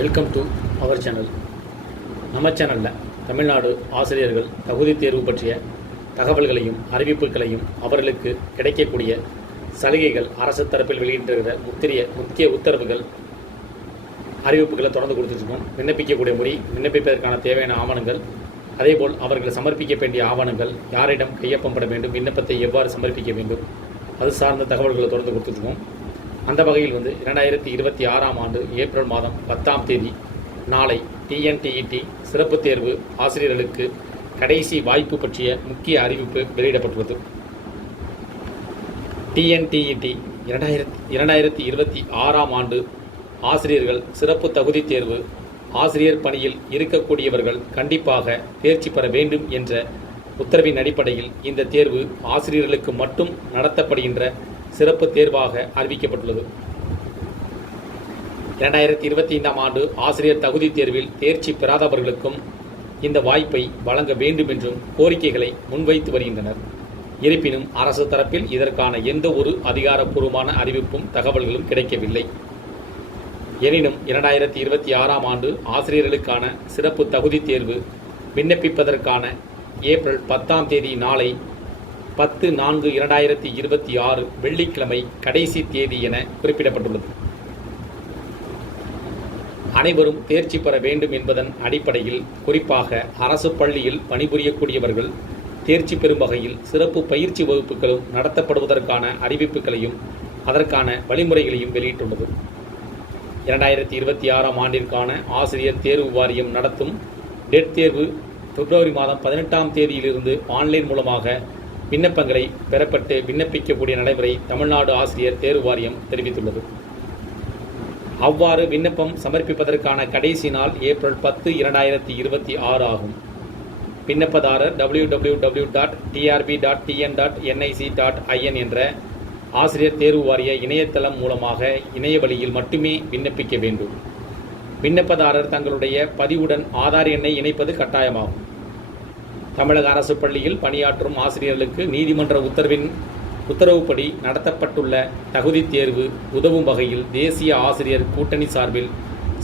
Welcome to our channel. நம்ம சேனலில் தமிழ்நாடு ஆசிரியர்கள் தகுதி தேர்வு பற்றிய தகவல்களையும் அறிவிப்புகளையும் அவர்களுக்கு கிடைக்கக்கூடிய சலுகைகள், அரசு தரப்பில் வெளியிட்டிருக்கிற முக்கிய உத்தரவுகள், அறிவிப்புகளை தொடர்ந்து கொடுத்துருக்கோம். விண்ணப்பிக்கக்கூடிய முறை, விண்ணப்பிப்பதற்கான தேவையான ஆவணங்கள், அதேபோல் அவர்கள் சமர்ப்பிக்க வேண்டிய ஆவணங்கள், யாரிடம் கையொப்பமிட வேண்டும், விண்ணப்பத்தை எவ்வாறு சமர்ப்பிக்க வேண்டும், அது சார்ந்த தகவல்களை தொடர்ந்து கொடுத்துருக்கோம். அந்த வகையில் 2026ஆம் ஆண்டு ஏப்ரல் மாதம் 10ஆம் தேதி நாளை TNTET சிறப்பு தேர்வு ஆசிரியர்களுக்கு கடைசி வாய்ப்பு பற்றிய முக்கிய அறிவிப்பு வெளியிடப்பட்டுள்ளது. TNTET 2026ஆம் ஆண்டு ஆசிரியர்கள் சிறப்பு தகுதி தேர்வு ஆசிரியர் பணியில் இருக்கக்கூடியவர்கள் கண்டிப்பாக தேர்ச்சி பெற வேண்டும் என்ற உத்தரவின் அடிப்படையில் இந்த தேர்வு ஆசிரியர்களுக்கு மட்டும் நடத்தப்படுகின்ற சிறப்பு தேர்வாக அறிவிக்கப்பட்டுள்ளது. 2025ஆம் ஆண்டு ஆசிரியர் தகுதி தேர்வில் தேர்ச்சி பெறாதவர்களுக்கும் இந்த வாய்ப்பை வழங்க வேண்டும் என்றும் கோரிக்கைகளை முன்வைத்து வருகின்றனர். இருப்பினும் அரசு தரப்பில் இதற்கான எந்த ஒரு அதிகாரப்பூர்வமான அறிவிப்பும் தகவல்களும் கிடைக்கவில்லை. எனினும் 2026ஆம் ஆண்டு ஆசிரியர்களுக்கான சிறப்பு தகுதி தேர்வு விண்ணப்பிப்பதற்கான ஏப்ரல் 10ஆம் தேதி நாளை 10/4/2026 வெள்ளிக்கிழமை கடைசி தேதி என குறிப்பிடப்பட்டுள்ளது. அனைவரும் தேர்ச்சி பெற வேண்டும் என்பதன் அடிப்படையில் குறிப்பாக அரசு பள்ளியில் பணிபுரியக்கூடியவர்கள் தேர்ச்சி பெறும் வகையில் சிறப்பு பயிற்சி வகுப்புகளும் நடத்தப்படுவதற்கான அறிவிப்புகளையும் அதற்கான வழிமுறைகளையும் வெளியிட்டுள்ளது. 2026ஆம் ஆண்டிற்கான ஆசிரியர் தேர்வு வாரியம் நடத்தும் டெட் தேர்வு பிப்ரவரி மாதம் 18ஆம் தேதியிலிருந்து ஆன்லைன் மூலமாக விண்ணப்பங்களை பெறப்பட்டு விண்ணப்பிக்கக்கூடிய நடைமுறை தமிழ்நாடு ஆசிரியர் தேர்வு வாரியம் தெரிவித்துள்ளது. அவ்வாறு விண்ணப்பம் சமர்ப்பிப்பதற்கான கடைசி நாள் ஏப்ரல் 10, 2026 ஆகும். விண்ணப்பதாரர் www.trb.tn.nic.in என்ற ஆசிரியர் தேர்வு வாரிய இணையதளம் மூலமாக இணைய வழியில் மட்டுமே விண்ணப்பிக்க வேண்டும். விண்ணப்பதாரர் தங்களுடைய பதிவுடன் ஆதார் எண்ணை இணைப்பது கட்டாயமாகும். தமிழக அரசு பள்ளியில் பணியாற்றும் ஆசிரியர்களுக்கு நீதிமன்ற உத்தரவுப்படி நடத்தப்பட்டுள்ள தகுதி தேர்வு உதவும் வகையில் தேசிய ஆசிரியர் கூட்டணி சார்பில்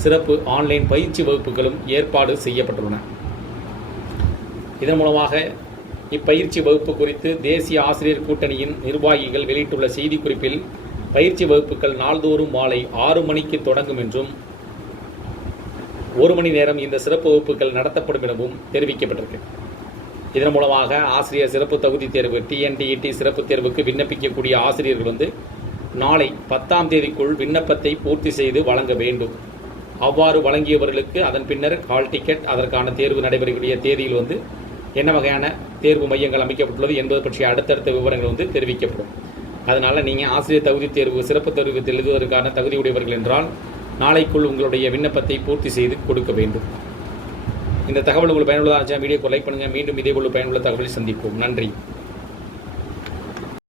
சிறப்பு ஆன்லைன் பயிற்சி வகுப்புகளும் ஏற்பாடு செய்யப்பட்டுள்ளன. இதன் மூலமாக இப்பயிற்சி வகுப்பு குறித்து தேசிய ஆசிரியர் கூட்டணியின் நிர்வாகிகள் வெளியிட்டுள்ள செய்திக்குறிப்பில் பயிற்சி வகுப்புகள் நாள்தோறும் மாலை 6 மணிக்கு தொடங்கும் என்றும் 1 மணி நேரம் இந்த சிறப்பு வகுப்புகள் நடத்தப்படும் எனவும் தெரிவிக்கப்பட்டிருக்கு. இதன் மூலமாக ஆசிரியர் சிறப்பு தகுதி தேர்வு TNTET சிறப்பு தேர்வுக்கு விண்ணப்பிக்கக்கூடிய ஆசிரியர்கள் நாளை 10ஆம் தேதிக்குள் விண்ணப்பத்தை பூர்த்தி செய்து வழங்க வேண்டும். அவ்வாறு வழங்கியவர்களுக்கு அதன் பின்னர் ஹால் டிக்கெட், அதற்கான தேர்வு நடைபெறக்கூடிய தேதியில் என்ன வகையான தேர்வு மையங்கள் அமைக்கப்பட்டுள்ளது என்பது பற்றிய அடுத்தடுத்த விவரங்கள் தெரிவிக்கப்படும். அதனால் நீங்கள் ஆசிரியர் தகுதி தேர்வு சிறப்பு தேர்வு எழுதுவதற்கான தகுதியுடையவர்கள் என்றால் நாளைக்குள் உங்களுடைய விண்ணப்பத்தை பூர்த்தி செய்து கொடுக்க வேண்டும். இந்த தகவல் உங்களுக்கு பயனுள்ளதாக இருந்துச்சுன்னா வீடியோக்கு லைக் பண்ணுங்கள். மீண்டும் இதேபோல் பயனுள்ள தகவலை சந்திப்போம். நன்றி.